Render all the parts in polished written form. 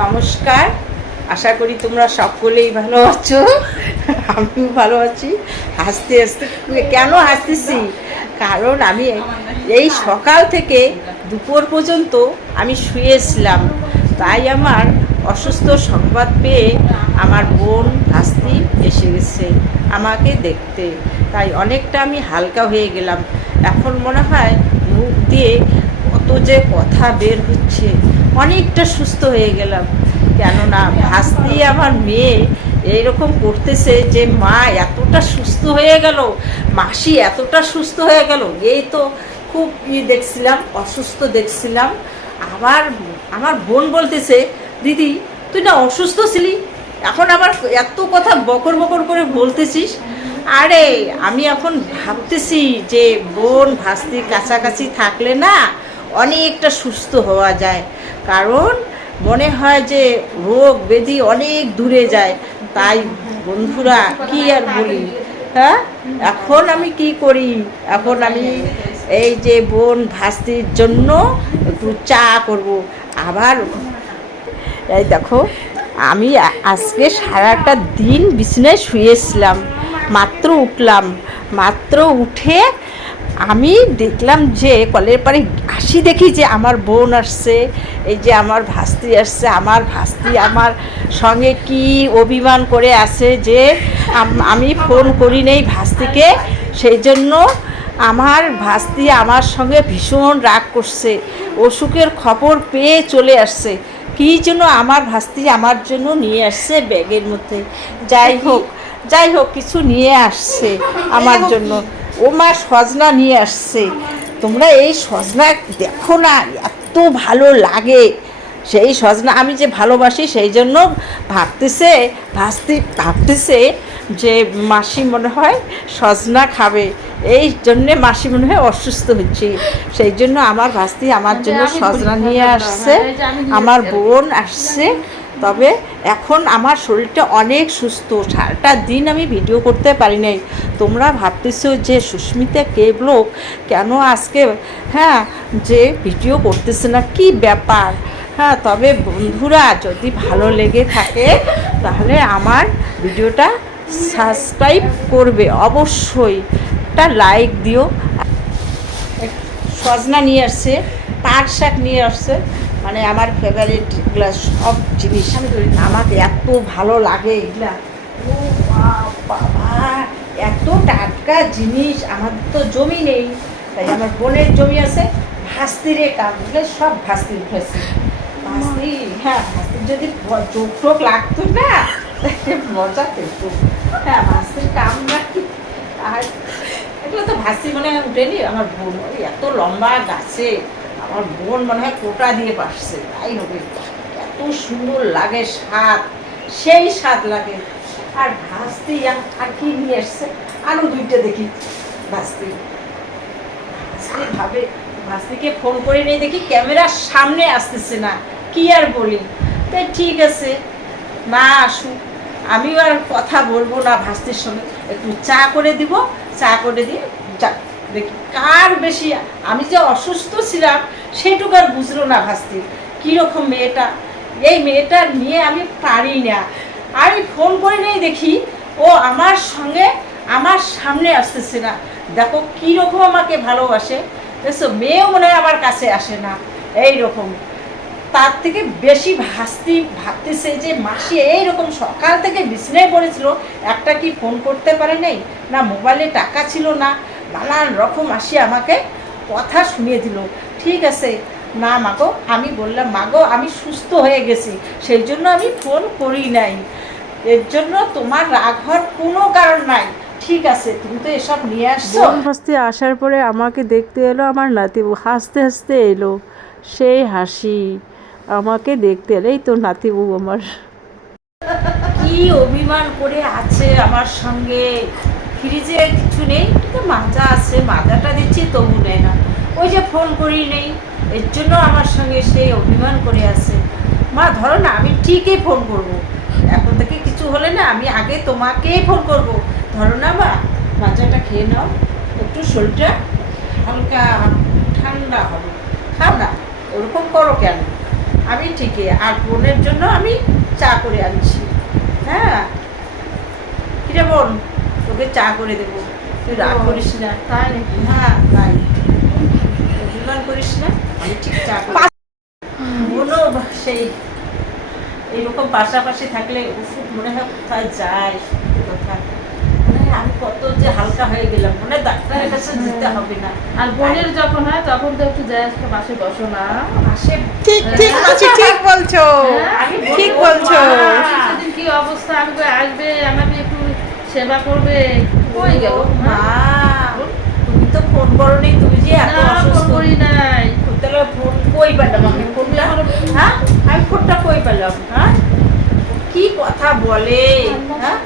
নমস্কার, আশা করি তোমরা সকলেই ভালো আছো। আমিও ভালো আছি। হাসতে হাসতে কেন হাসতেছি, কারণ আমি এই সকাল থেকে দুপুর পর্যন্ত আমি শুয়েছিলাম। তাই আমার অসুস্থ সংবাদ পেয়ে আমার বোন ভাস্তি এসে গেছে আমাকে দেখতে। তাই অনেকটা আমি হালকা হয়ে গেলাম। এখন মনে হয় মুখ দিয়ে কত যে কথা বের হচ্ছে, অনেকটা সুস্থ হয়ে গেলাম। কেননা ভাস্তি আমার মেয়ে এইরকম করতেছে যে মা এতটা সুস্থ হয়ে গেল, মাসি এতটা সুস্থ হয়ে গেল। এই তো খুব দেখছিলাম, অসুস্থ দেখছিলাম। আবার আমার বোন বলতেছে, দিদি তুই না অসুস্থ ছিলি, এখন আবার এত কথা বকর বকর করে বলতেছিস। আরে আমি এখন ভাবতেছি যে বোন ভাস্তির কাছাকাছি থাকলে না অনেকটা সুস্থ হওয়া যায়। কারণ মনে হয় যে রোগ ব্যাধি অনেক দূরে যায়। তাই বন্ধুরা কি আর বলি, হ্যাঁ এখন আমি কি করি, এখন আমি এই যে বোন ভাস্তির জন্য একটু চা করব। আবার এই দেখো, আমি আজকে সারাটা দিন বিছানায় শুয়েছিলাম, মাত্র উঠলাম। মাত্র উঠে আমি দেখলাম যে কলের পাড়ে আসি, দেখি যে আমার বোন আসছে, এই যে আমার ভাস্তি আসছে। আমার ভাস্তি আমার সঙ্গে কি অভিমান করে আছে যে আমি ফোন করি নেই ভাস্তিকে, সেই জন্য আমার ভাস্তি আমার সঙ্গে ভীষণ রাগ করছে। অসুখের খবর পেয়ে চলে আসছে। কী জন্য আমার ভাস্তি আমার জন্য নিয়ে আসছে ব্যাগের মধ্যে। যাই হোক কিছু নিয়ে আসছে আমার জন্য। ও মা সজনা নিয়ে আসছে। তোমরা এই সজনা দেখো না, এত ভালো লাগে। সেই সজনা আমি যে ভালোবাসি, সেই জন্য ভাবতেছে যে মাসি মনে হয় সজনা খাবে, এই জন্যে মাসি মনে হয় অসুস্থ হচ্ছে। সেই জন্য আমার ভাস্তি আমার জন্য সজনা নিয়ে আসছে, আমার বোন আসছে। তবে এখন আমার শরীরটা অনেক সুস্থ। সারাটা দিন আমি ভিডিও করতে পারি নাই। তোমরা ভাবতেছো যে সুস্মিতা কে ব্লগ কেন আজকে যে ভিডিও করতেছে না, কি ব্যাপার। তবে বন্ধুরা যদি ভালো লেগে থাকে তাহলে আমার ভিডিওটা সাবস্ক্রাইব করবে, অবশ্যই একটা লাইক দিও। সজনা নিয়ে আসছে, পাট শাক নিয়ে আসছে, মানে আমার ফেভারিট এগুলা সব জিনিস আমাকে এত ভালো লাগে। এগুলা ও বাবা, এত টাটকা জিনিস। আমার তো জমি নেই, তাই আমার বোনের জমি আছে। ভাস্তিরে কাম সব ভাস্তি উঠেছে। ভাস্তি ভাস্তির যদি চোখ টোক লাগতো না মজা পেতো। ভাস্তির কাম নাকি। আর এগুলো তো ভাস্তি মনে হয় উঠেনি। আমার বোন ওই এত লম্বা গাছে আমার বোন মনে হয় কোটা দিয়ে পারছে, তাই হবে। এত সুন্দর লাগে, স্বাদ সেই স্বাদ লাগে। আর ভাস্তি আর কি নিয়ে এসছে, আরও দুইটা দেখি। ভাস্তি ভাবে ভাস্তিকে ফোন করে নিয়ে দেখি ক্যামেরার সামনে আসতেছে না, কি আর বলি। তাই ঠিক আছে, না আসুক, আমিও আর কথা বলবো না ভাস্তির সঙ্গে। একটু চা করে দিব, চা করে দিয়ে দেখি কার বেশি। আমি যে অসুস্থ ছিলাম সেটুকু আর বুঝলো না ভাস্তি। কীরকম মেয়েটা, এই মেয়েটা নিয়ে আমি পারি না। আমি ফোন করে নেই দেখি ও আমার সঙ্গে আমার সামনে আসতেছে না। দেখো কীরকম আমাকে ভালোবাসে। দেখছো, মেয়েও মনে হয় আমার কাছে আসে না এইরকম। তার থেকে বেশি ভাবতেছে যে মাসি এইরকম সকাল থেকে বিছানায় পড়েছিল, একটা কি ফোন করতে পারে নাই, না মোবাইলে টাকা ছিল না, নানান রকম আসি আমাকে কথা শুনিয়ে দিল। ঠিক আছে না মাগো, আমি বললাম মাগো আমি সুস্থ হয়ে গেছি, সেই জন্য আমি ফোন করি নাই। এর জন্য তোমার রাগ হওয়ার কোনো কারণ নাই। ঠিক আছে, তুমি তো এসব নিয়ে আসছো। বোন ভাস্তি আসার পরে আমাকে দেখতে এলো আমার নাতিবু, হাসতে হাসতে এলো। সেই হাসি আমাকে দেখতে এলো, এই তো নাতিবু আমার। কি অভিমান করে আছে আমার সঙ্গে। ফ্রিজে কিছু নেই, কিন্তু মাজা আছে, মাজাটা দিচ্ছি তবু নেয় না। ওই যে ফোন করি নেই, এর জন্য আমার সঙ্গে সেই অভিমান করে আছে। মা ধরো না, আমি ঠিকই ফোন করব। এখন থেকে কিছু হলে না আমি আগে তোমাকেই ফোন করব। ধরো না মা, মাজাটা খেয়ে নাও, একটু শরীরটা হালকা ঠান্ডা হবে। খাও না, ওরকম করো কেন? আমি ঠিকই, আর বোনের জন্য আমি চা করে আনছি। হ্যাঁ, কিরে বোন, তোকে চা করে দেবো, তুই রাগ করিস না। তাই নাকি? হ্যাঁ তাই, অভিমান করিস না, আমি ঠিক চা করে বোনও সেই এইরকম পাশাপাশি থাকলে ওষুধ মনে হয় কোথায় যায়, সত্যি কথা। মনে হয় আমি কত যে হালকা হয়ে গেলাম, মনে হয় ডাক্তারের কাছে যেতে হবে না। আর বোনের যখন হয় তখন তো একটু যায় পাশে বসো না। পাশে ঠিক ঠিক মাসি ঠিক বলছো, আমি ঠিক বলবো, বলছো। মা, সেদিন কি অবস্থা, আমি কই আসবে আমাকে একটু সেবা করবে, কই গেল? মা, তুমি তো ফোন করোনি, তুমি যে এত না, ফোন অসুস্থ। করি নাই। তাহলে ফোন কই পেলাম আমি? ফোনটা, হ্যাঁ, আমি ফোনটা কই পেলাম? হ্যাঁ, কি কথা বলে? হ্যাঁ,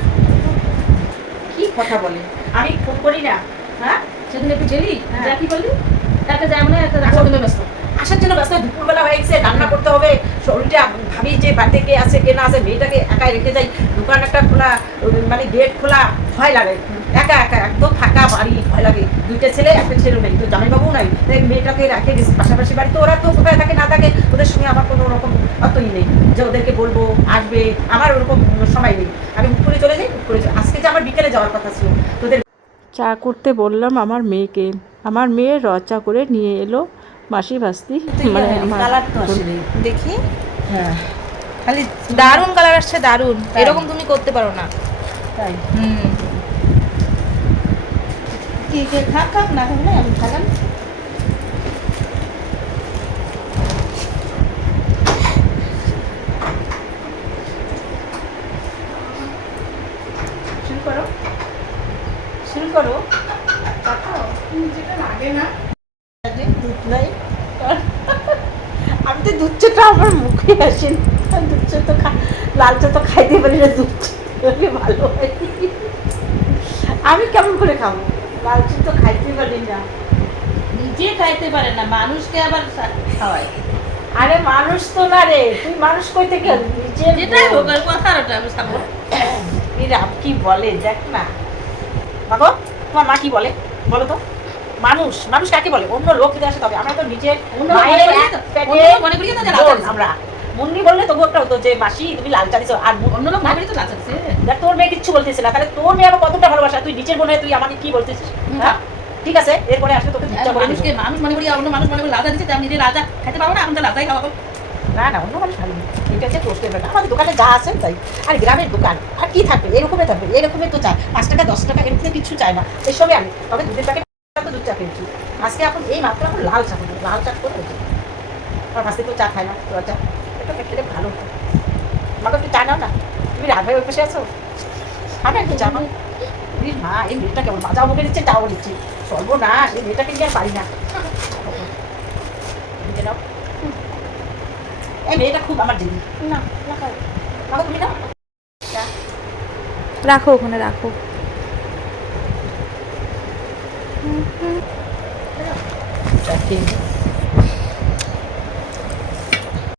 কি কথা বলে? আমি ফোন করি না? হ্যাঁ, সেদিন একটু গেলি, হ্যাঁ। যা কি করলি? একটা যায় মানে একটা আসার জন্য ব্যস্ত। আসার জন্য ব্যস্ত, দুপুরবেলা হয়ে গেছে, রান্না করতে হবে, শরীরটা ভাবি যে বাড়িতে কে আছে কে না আছে, মেয়েটাকে একাই রেখে যাই, দোকান একটা খোলা, মানে গেট খোলা, ভয় লাগে, একা একা একদম ফাঁকা বাড়ি, ভয় লাগে। দুইটা ছেলে, একটা ছেলে নেই, তো জামাইবাবু নাই, তাই মেয়েটাকে রেখে গেছি পাশাপাশি বাড়ি, তো ওরা তো কোথায় থাকে না থাকে, ওদের সঙ্গে আমার কোনো রকম অতই নেই যে ওদেরকে বলবো আসবে, আমার ওরকম সময় নেই। আমি হুট করে চলে যাই, হুট করে আজকে যে আমার বিকেলে যাওয়ার কথা ছিল তোদের। চা করতে বললাম আমার মেয়েকে, আমার মেয়ে চা করে নিয়ে এলো মাসি ভাস্তি, মানে আমার কালার তো আসেনি। দেখি, হ্যাঁ খালি দারুণ কালার আসছে, দারুণ। এরকম তুমি করতে পারো না। তাই, কি কে খাক খাক না খাক না, আমি খালাম। শুরু করো, শুরু করো। যেটা লাগে না। দুধ নাই, আমি তো দুধ চাটা আমার মুখে আসেনি, দুধ চা তো লাল চা তো খাইতে পারি না, দুধ চা ভালো হয়। আমি কেমন করে খাবো, লাল চা তো খাইতে পারি না। নিজে খাইতে পারে না, মানুষকে আবার খাওয়ায়। আরে মানুষ তো না রে, তুই মানুষ কই থেকে নিজে যেটাই হোক আর কথা আর ওটা আমি খাবো। এরা কি বলে দেখ না। বাবা, তোমার মা কি বলে বলো তো? মানুষ, মানুষ কাকে বলে? অন্য লোক যদি আসে তবে, আমরা তো নিজের অন্য মায়ের মনে করি এক তো, পেটে অন্য লোক মনে করি তো যে লাল চা বোন দিছে। আমরা। মুন্নি বললে তবু একটা হতো যে মাসি তুমি লাল চা দিছো, আর অন্য লোক মনে করি তো লাল চা দিছে। দেখ তোর মেয়ে কিচ্ছু বলতেছে না, তাহলে তোর মেয়ে আবার কতটা ভালোবাসা, তুই নিচের বোনে তুই আমাকে কি বলতেছিস? হ্যাঁ ঠিক আছে, এরপরে আসলে তোকে দুধ চা করে মানুষকে দেবো। মানুষ মনে করি, অন্য মানুষ মনে করি লাল চা দিচ্ছে, আমি নিজে লাল চা খাইতে পারবো না, এখন তো লাল চাই খাওয়াবো। না না, অন্য মানুষ ভালো না, এটা হচ্ছে তোর ব্যাপার। আমাদের দোকানে যা আছে তাই, আর গ্রামের দোকান আর কি থাকবে, এরকমই থাকবে, এরকমই তো চায়, 5 টাকা 10 টাকা এরকম কিছু চায় না। এর সঙ্গে আমি তবে দুধের প্যাকেট দুধ চা খেয়েছি আজকে, এখন এই মাত্র এখন লাল চা করবো, লাল চা করে আমার কাছ থেকে তো চা খায় না, তোর চা এটা খেলে ভালো হতো। আমাকে একটু চা নাও না, তুমি রাত ভাই ওই পাশে আছো, আমি একটু চা নাও। মা, এই মেয়েটা কেমন বাজাও মুখে দিচ্ছে, চাও দিচ্ছি, সর্বনাশ, এই মেয়েটাকে নিয়ে আর পারি না। বুঝে নাও, এই মেয়েটা খুব আমার জেদি। না, না খাও। বাবা তুমি না, রাখো ওখানে, রাখো। চা খেয়ে